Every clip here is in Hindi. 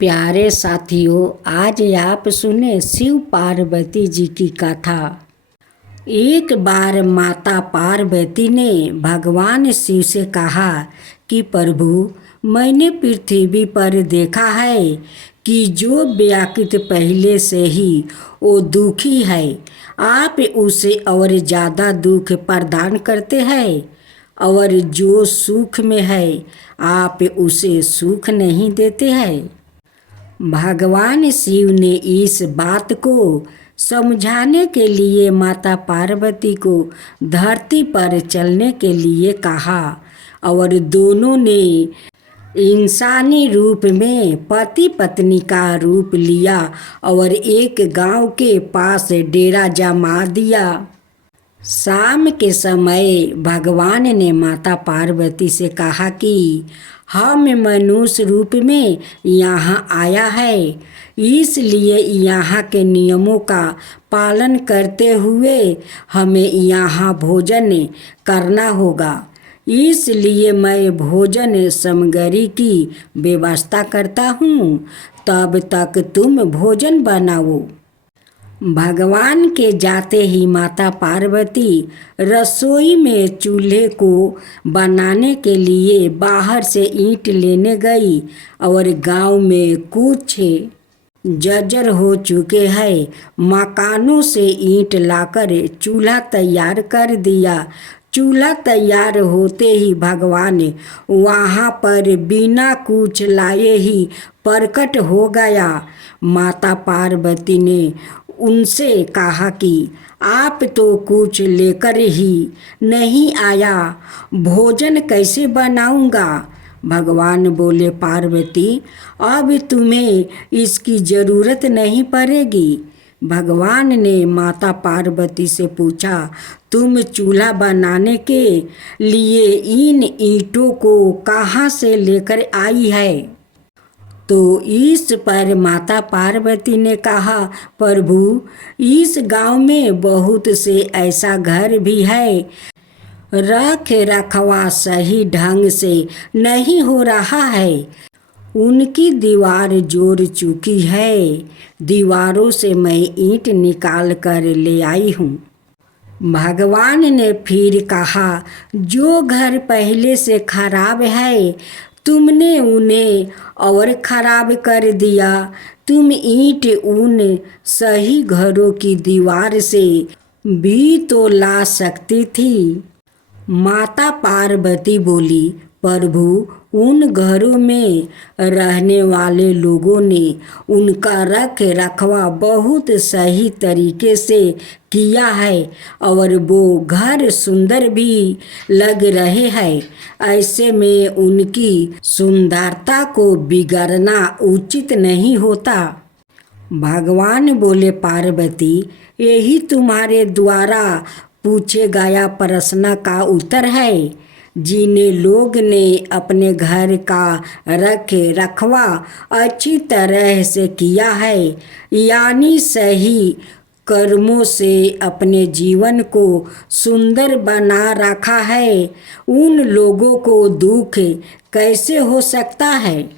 प्यारे साथियों, आज आप सुने शिव पार्वती जी की कथा। एक बार माता पार्वती ने भगवान शिव से कहा कि प्रभु, मैंने पृथ्वी पर देखा है कि जो व्यक्ति पहले से ही वो दुखी है, आप उसे और ज़्यादा दुख प्रदान करते हैं, और जो सुख में है आप उसे सुख नहीं देते हैं। भगवान शिव ने इस बात को समझाने के लिए माता पार्वती को धरती पर चलने के लिए कहा, और दोनों ने इंसानी रूप में पति पत्नी का रूप लिया और एक गांव के पास डेरा जमा दिया। शाम के समय भगवान ने माता पार्वती से कहा कि हम मनुष्य रूप में यहाँ आया है, इसलिए यहाँ के नियमों का पालन करते हुए हमें यहाँ भोजन करना होगा। इसलिए मैं भोजन सामग्री की व्यवस्था करता हूँ, तब तक तुम भोजन बनाओ। भगवान के जाते ही माता पार्वती रसोई में चूल्हे को बनाने के लिए बाहर से ईंट लेने गई, और गांव में कुछ जर्जर हो चुके हैं मकानों से ईंट लाकर चूल्हा तैयार कर दिया। चूल्हा तैयार होते ही भगवान वहाँ पर बिना कुछ लाए ही प्रकट हो गया। माता पार्वती ने उनसे कहा कि आप तो कुछ लेकर ही नहीं आया, भोजन कैसे बनाऊंगा? भगवान बोले, पार्वती, अब तुम्हें इसकी ज़रूरत नहीं पड़ेगी। भगवान ने माता पार्वती से पूछा, तुम चूल्हा बनाने के लिए इन ईंटों को कहाँ से लेकर आई है? तो इस पर माता पार्वती ने कहा, प्रभु, इस गांव में बहुत से ऐसा घर भी है, रख रखवा सही ढंग से नहीं हो रहा है, उनकी दीवार जोड़ चुकी है, दीवारों से मैं ईंट निकाल कर ले आई हूँ। भगवान ने फिर कहा, जो घर पहले से खराब है तुमने उन्हें और खराब कर दिया। तुम ईंट उन सही घरों की दीवार से भी तो ला सकती थी। माता पार्वती बोली, प्रभु, उन घरों में रहने वाले लोगों ने उनका रख रखवा बहुत सही तरीके से किया है, और वो घर सुंदर भी लग रहे हैं। ऐसे में उनकी सुंदरता को बिगाड़ना उचित नहीं होता। भगवान बोले, पार्वती, यही तुम्हारे द्वारा पूछे गया प्रश्न का उत्तर है। जिन लोग ने अपने घर का रख रखवा अच्छी तरह से किया है, यानी सही कर्मों से अपने जीवन को सुंदर बना रखा है, उन लोगों को दुख कैसे हो सकता है?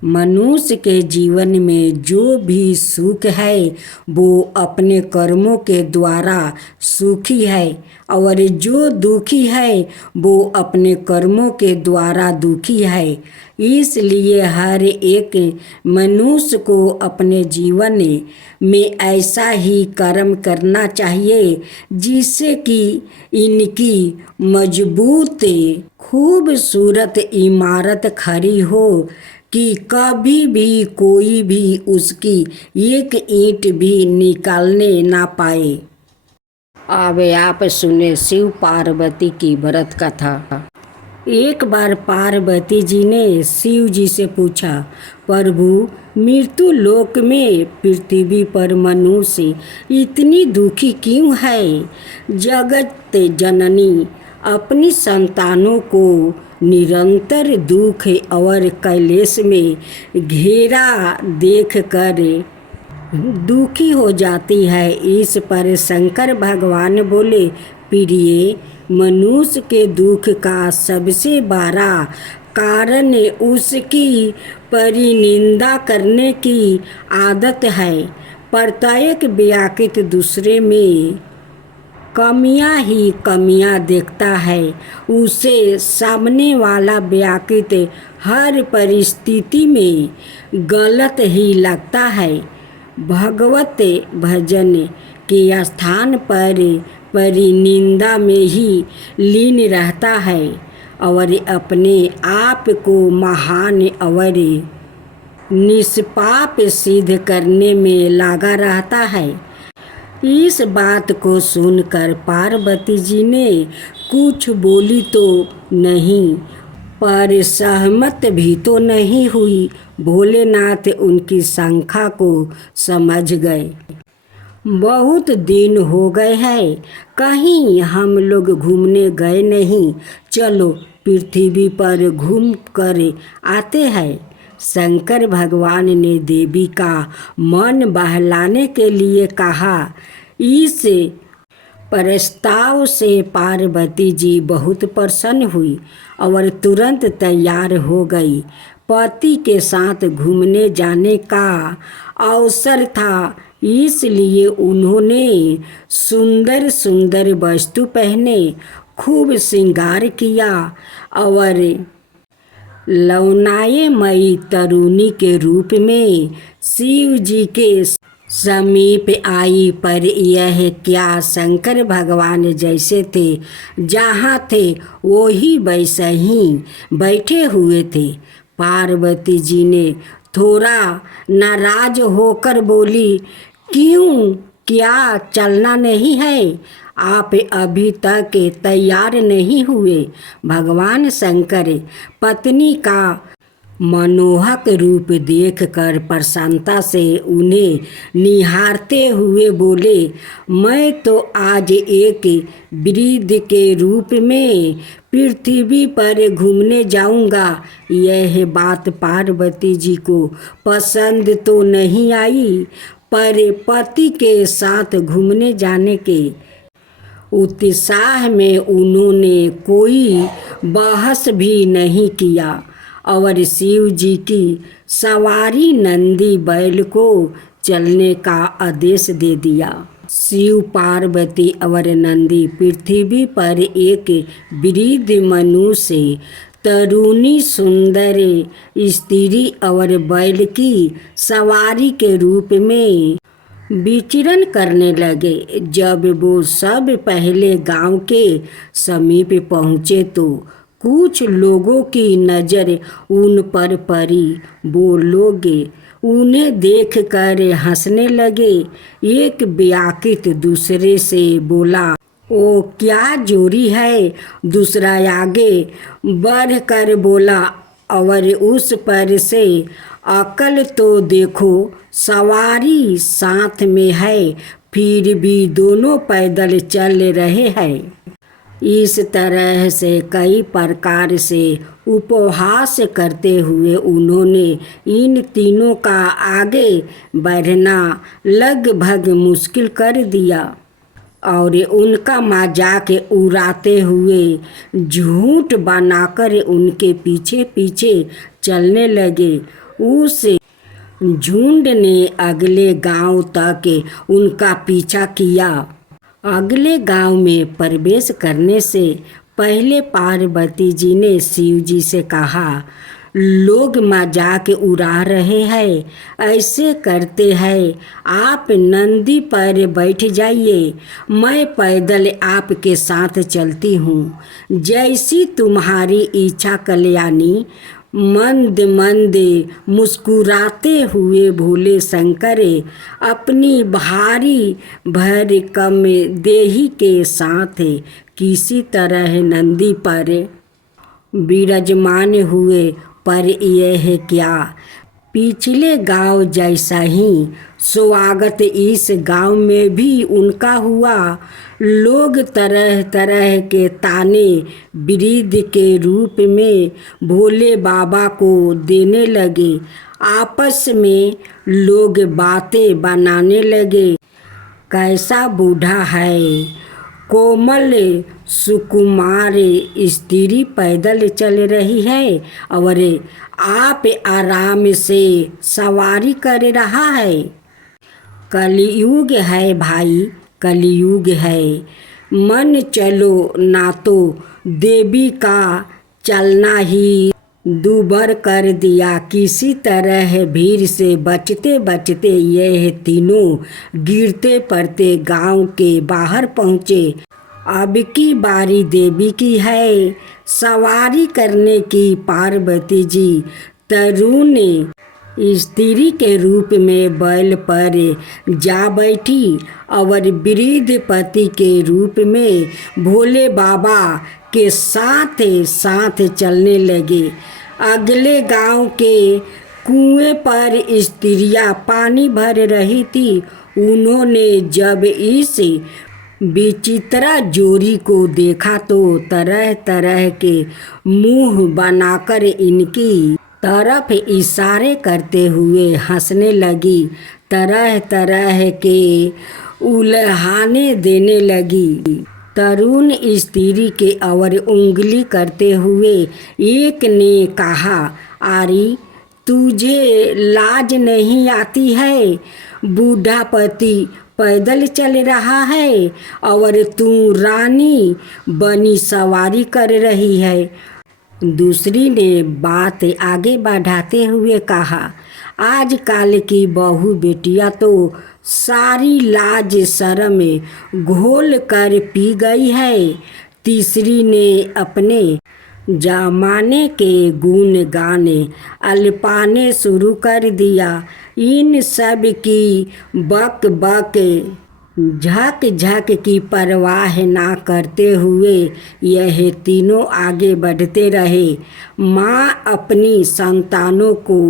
मनुष्य के जीवन में जो भी सुख है वो अपने कर्मों के द्वारा सुखी है, और जो दुखी है वो अपने कर्मों के द्वारा दुखी है। इसलिए हर एक मनुष्य को अपने जीवन में ऐसा ही कर्म करना चाहिए जिससे कि इनकी मजबूत खूबसूरत इमारत खड़ी हो कि कभी भी कोई भी उसकी एक ईंट भी निकालने ना पाए। अब आप सुने शिव पार्वती की व्रत कथा। एक बार पार्वती जी ने शिव जी से पूछा, प्रभु, मृत्यु लोक में पृथ्वी पर मनुष्य इतनी दुखी क्यों है? जगत जननी अपनी संतानों को निरंतर दुख और क्लेश में घेरा देखकर दुखी हो जाती है। इस पर शंकर भगवान बोले, प्रिय, मनुष्य के दुख का सबसे बड़ा कारण उसकी परिनिंदा करने की आदत है। प्रत्येक व्यक्ति दूसरे में कमियां ही कमियां देखता है। उसे सामने वाला व्यक्ति हर परिस्थिति में गलत ही लगता है। भगवत भजन के स्थान पर परिनिंदा में ही लीन रहता है और अपने आप को महान और निष्पाप सिद्ध करने में लगा रहता है। इस बात को सुनकर पार्वती जी ने कुछ बोली तो नहीं, पर सहमत भी तो नहीं हुई। भोलेनाथ उनकी शंका को समझ गए। बहुत दिन हो गए हैं, कहीं हम लोग घूमने गए नहीं। चलो पृथ्वी पर घूम कर आते हैं। शंकर भगवान ने देवी का मन बहलाने के लिए कहा। इस प्रस्ताव से पार्वती जी बहुत प्रसन्न हुई और तुरंत तैयार हो गई। पति के साथ घूमने जाने का अवसर था, इसलिए उन्होंने सुंदर सुंदर वस्तु पहने, खूब श्रृंगार किया और लौनाएमयी तरुणी के रूप में शिव जी के समीप आई। पर यह क्या, शंकर भगवान जैसे थे, जहाँ थे वही वैसे ही बैठे हुए थे। पार्वती जी ने थोड़ा नाराज होकर बोली, क्यों, क्या चलना नहीं है? आप अभी तक तैयार नहीं हुए? भगवान शंकर पत्नी का मनोहक रूप देखकर प्रसन्नता से उन्हें निहारते हुए बोले, मैं तो आज एक वृद्ध के रूप में पृथ्वी पर घूमने जाऊंगा। यह बात पार्वती जी को पसंद तो नहीं आई, पर पति के साथ घूमने जाने के उत्साह में उन्होंने कोई बहस भी नहीं किया और शिव जी की सवारी नंदी बैल को चलने का आदेश दे दिया। शिव पार्वती और नंदी पृथ्वी पर एक वृद्ध मनुष्य, तरुणी, सुंदर स्त्री और बैल की सवारी के रूप में विचरण करने लगे। जब वो सब पहले गांव के समीप पहुँचे तो कुछ लोगों की नज़र उन पर पड़ी। वो लोग उन्हें देखकर हंसने लगे। एक व्यक्ति दूसरे से बोला, ओ क्या जोड़ी है? दूसरा आगे बढ़कर बोला और उस पर से, अकल तो देखो, सवारी साथ में है, फिर भी दोनों पैदल चल रहे हैं। इस तरह से कई प्रकार से उपहास करते हुए उन्होंने इन तीनों का आगे बढ़ना लगभग मुश्किल कर दिया और उनका मजाक उड़ाते हुए झूठ बनाकर उनके पीछे पीछे चलने लगे। उस झुंड ने अगले गांव तक उनका पीछा किया। अगले गांव में प्रवेश करने से पहले पार्वती जी ने शिव जी से कहा, लोग मजाक उड़ा रहे हैं, ऐसे करते हैं, आप नंदी पर बैठ जाइए, मैं पैदल आपके साथ चलती हूँ। जैसी तुम्हारी इच्छा कल्याणी। मंद मंद मुस्कुराते हुए भोले शंकर अपनी भारी भरकम देही के साथ किसी तरह नंदी पर विराजमान हुए। पर यह क्या, पिछले गांव जैसा ही स्वागत इस गांव में भी उनका हुआ। लोग तरह तरह के ताने वृद्ध के रूप में भोले बाबा को देने लगे। आपस में लोग बातें बनाने लगे, कैसा बूढ़ा है, कोमल सुकुमार स्त्री पैदल चल रही है और आप आराम से सवारी कर रहा है। कलयुग है भाई, कलयुग है। मन चलो ना तो देवी का चलना ही दूभर कर दिया। किसी तरह भीड़ से बचते बचते यह तीनों गिरते पड़ते गांव के बाहर पहुँचे। अब की बारी देवी की है सवारी करने की। पार्वती जी तरुण स्त्री के रूप में बैल पर जा बैठी और वृद्ध पति के रूप में भोले बाबा के साथ साथ चलने लगे। अगले गांव के कुएं पर स्त्रियां पानी भर रही थी। उन्होंने जब इस विचित्र जोड़ी को देखा तो तरह तरह के मुंह बनाकर इनकी तरफ इशारे करते हुए हंसने लगी। तरह तरह के उल्हाने देने लगी। तरुण स्त्री के और उंगली करते हुए एक ने कहा, अरे तुझे लाज नहीं आती है? बूढ़ा पति पैदल चल रहा है और तू रानी बनी सवारी कर रही है। दूसरी ने बात आगे बढ़ाते हुए कहा, आजकल की बहू बेटियां तो सारी लाज शर्म घोल कर पी गई है। तीसरी ने अपने जमाने के गुण गाने अल्पाने शुरू कर दिया। इन सब की बक बक झक झक की परवाह ना करते हुए यह तीनों आगे बढ़ते रहे। माँ अपनी संतानों को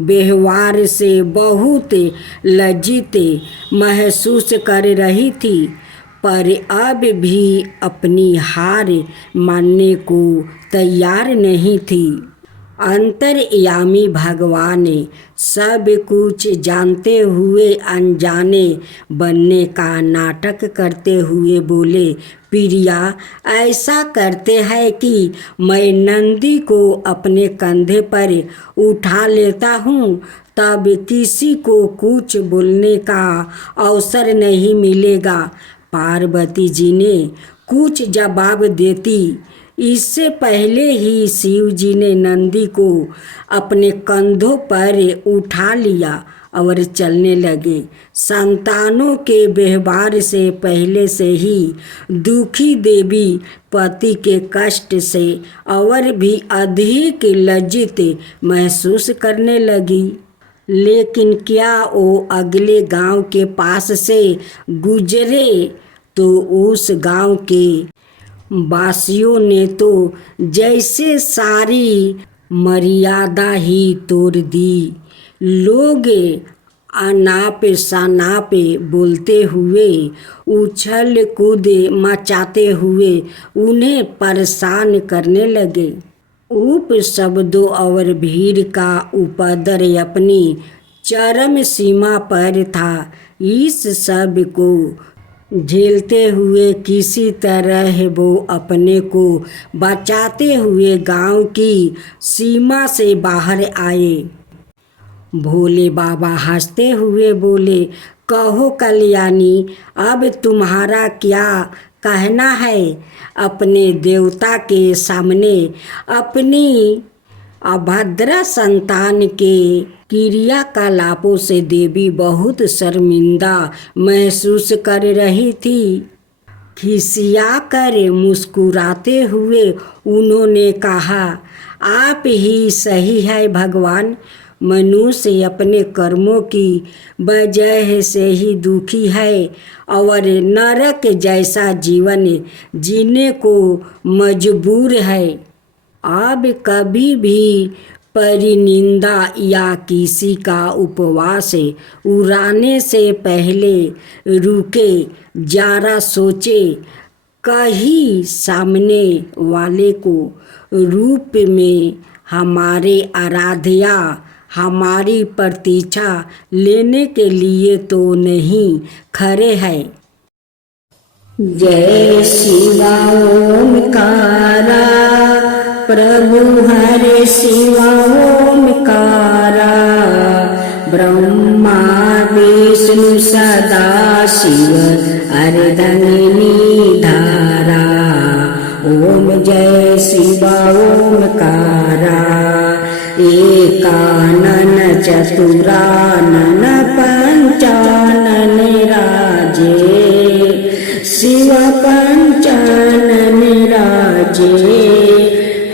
व्यवहार से बहुत लज्जित महसूस कर रही थी, पर अब भी अपनी हार मानने को तैयार नहीं थी। अंतर्यामी भगवान सब कुछ जानते हुए अनजाने बनने का नाटक करते हुए बोले, प्रिया ऐसा करते हैं कि मैं नंदी को अपने कंधे पर उठा लेता हूँ, तब किसी को कुछ बोलने का अवसर नहीं मिलेगा। पार्वती जी ने कुछ जवाब देती इससे पहले ही शिव जी ने नंदी को अपने कंधों पर उठा लिया और चलने लगे। संतानों के व्यवहार से पहले से ही दुखी देवी पति के कष्ट से और भी अधिक लज्जित महसूस करने लगी। लेकिन क्या वो अगले गांव के पास से गुजरे तो उस गांव के वासियों ने तो जैसे सारी मर्यादा ही तोड़ दी। लोग अनाप शनाप बोलते हुए उछल कूद मचाते हुए उन्हें परेशान करने लगे। उपशब्दों और भीड़ का उपद्र अपनी चरम सीमा पर था। इस सब को झेलते हुए किसी तरह वो अपने को बचाते हुए गांव की सीमा से बाहर आए। भोले बाबा हंसते हुए बोले, कहो कल्याणी, अब तुम्हारा क्या कहना है? अपने देवता के सामने अपनी अभद्र संतान के क्रियाकलापों से देवी बहुत शर्मिंदा महसूस कर रही थी। खिसिया कर मुस्कुराते हुए उन्होंने कहा, आप ही सही है भगवान। मनुष्य अपने कर्मों की वजह से ही दुखी है और नरक जैसा जीवन जीने को मजबूर है। अब कभी भी परिनिंदा या किसी का उपवास उड़ाने से पहले रुके, जरा सोचे, कहीं सामने वाले को रूप में हमारे आराध्या हमारी प्रतीक्षा लेने के लिए तो नहीं खड़े हैं। जय शिवा ओमकारा, प्रभु हरे शिवा ओमकारा, ब्रह्मा विष्णु सदा शिव अर्धंगिनी धारा। ओम जय शिवा ओमकारा, एकानन चतुरानन पंचानन राजे, शिव पंचानन राजे।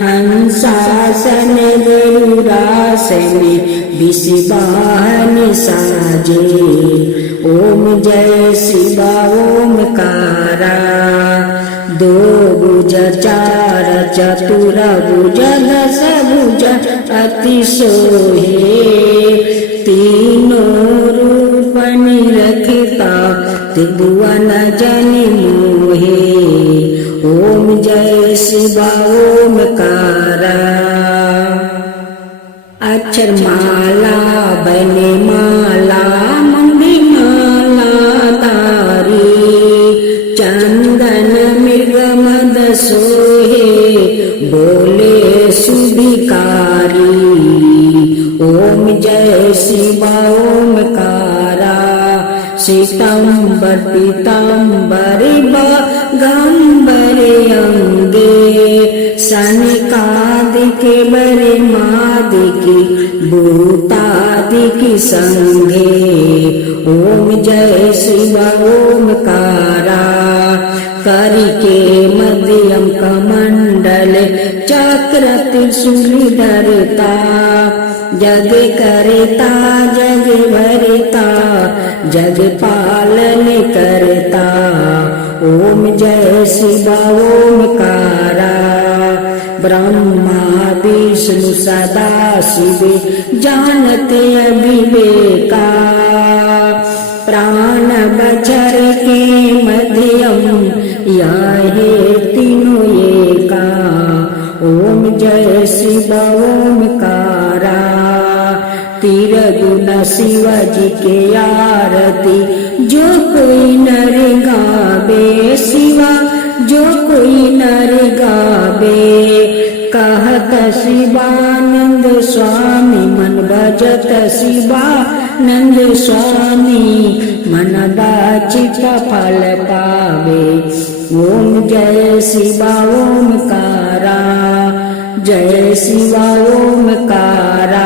हंसासन गरुड़ासन विषवाहन साजे। ओम जय शिवा ओमकारा, दो भुज चार चतुर भुज दस भुज अति सोहे, तीनों रूप निरखता त्रिभुवन जनि मोहे। ओम जय शिवा ओमकारा, अक्षर माला बने माला मंगी माला तारी, चंदन मृग मद सोहे बोले सुभिकारी। ओम जय शिवा ओमकारा, श्वेतांबर पीतांबर गंबर अंगे, सनकादिके बरे मादिकी भूतादिकी संगे। ओम जय शिवा ओमकारा, करिके मध्यम कमंडल चक्र त्रिशूल धरता, जग करता जग भरता जग पालन करता। ओम जय शिवा ओमकारा, ब्रह्मा विष्णु सदा शिव जानते अविवेका, प्राण बचर के मध्यम यहे तीनों एका। ओम जय शिवा ओमकारा, तिरगुण शिव जी के आरती जो कोई नर गावे, शिवा जो कोई नर गावे। कहत शिवानंद स्वामी मन भजत शिवानंद स्वामी, मन बाचित फल पावे। ओम जय शिवा ओमकारा, जय शिवा ओमकारा।